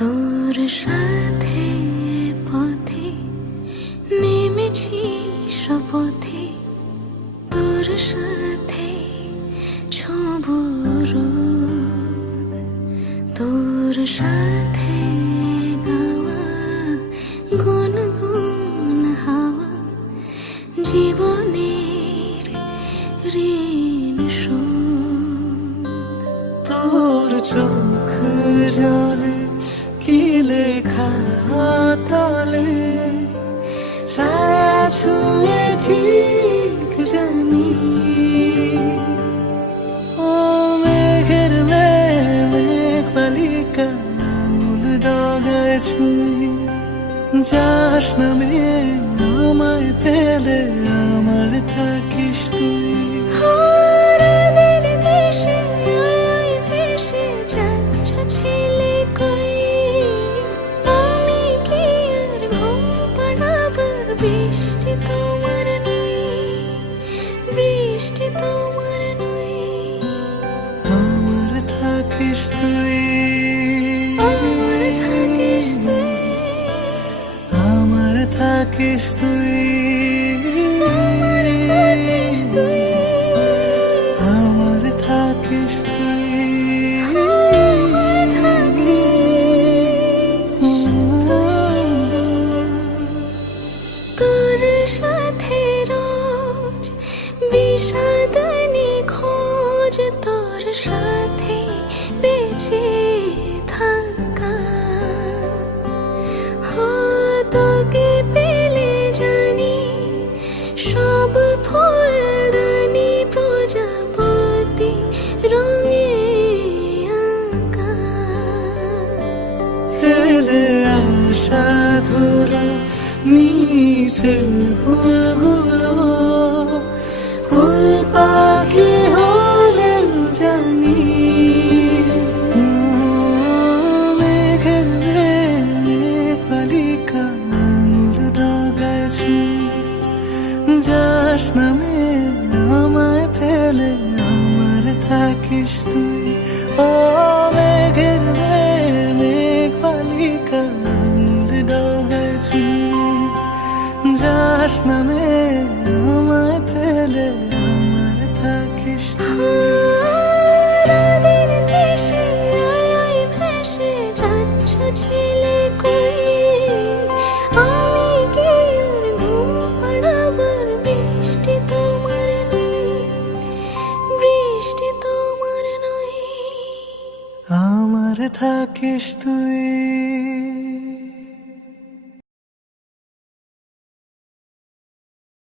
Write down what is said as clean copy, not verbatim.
তোর সাথে পথে নেমেছি শপথে, তোর সাথে ছোঁব রোদ, তোর সাথে গাওয়া গুনগুন হাওয়া জীবনের ঋণ শোধ। তোর চোখ জলে কি লেখা তলে, ছায়া ছুঁয়ে ঠিক জানি। ও মেঘের মেঘ বালিকা আঙুল ডগায় ছুঁয়ে, যাস নামে আমায় পেলে আমার থাকিস তুই। বৃষ্টি তোমার নই, বৃষ্টি তোমার নই, আমার থাকিস তুই, আমার থাকিস তুই, আমার থাকিস তুই, আমার থাকিস তুই, আমার থাকিস তুই, আমার থাকিস তুই। তোর সাথে রোজ বিষাদনি খোঁজ, তোর সাথে বেঁচে থাকা। তোকে পেলে জানি সব ফুলদানি প্রজাপতি রঙে আঁকা। ফেলে আসা ধুলো নিচে ফুলগুলো, ফুল পাখি হলেও জানি। মেঘের মেঘ বালিকা আঙুল ডগায় ছুঁয়ে, যাস নামে আমায় ফেলে আমার থাকিস তুই। ও মেঘের মেঘ বালিকা আঙুল ডগায় ছুঁয়ে, যাস নামে আমায় ফেলে আমার থাকিস তুই। রাতের দেশে আলোয় ভেসে যাচ্ছ ছেলে কই, আমি কি আর ঘুম পাড়াবার বৃষ্টি তোমার নই, বৃষ্টি তোমার নই, আমার থাকিস তুই।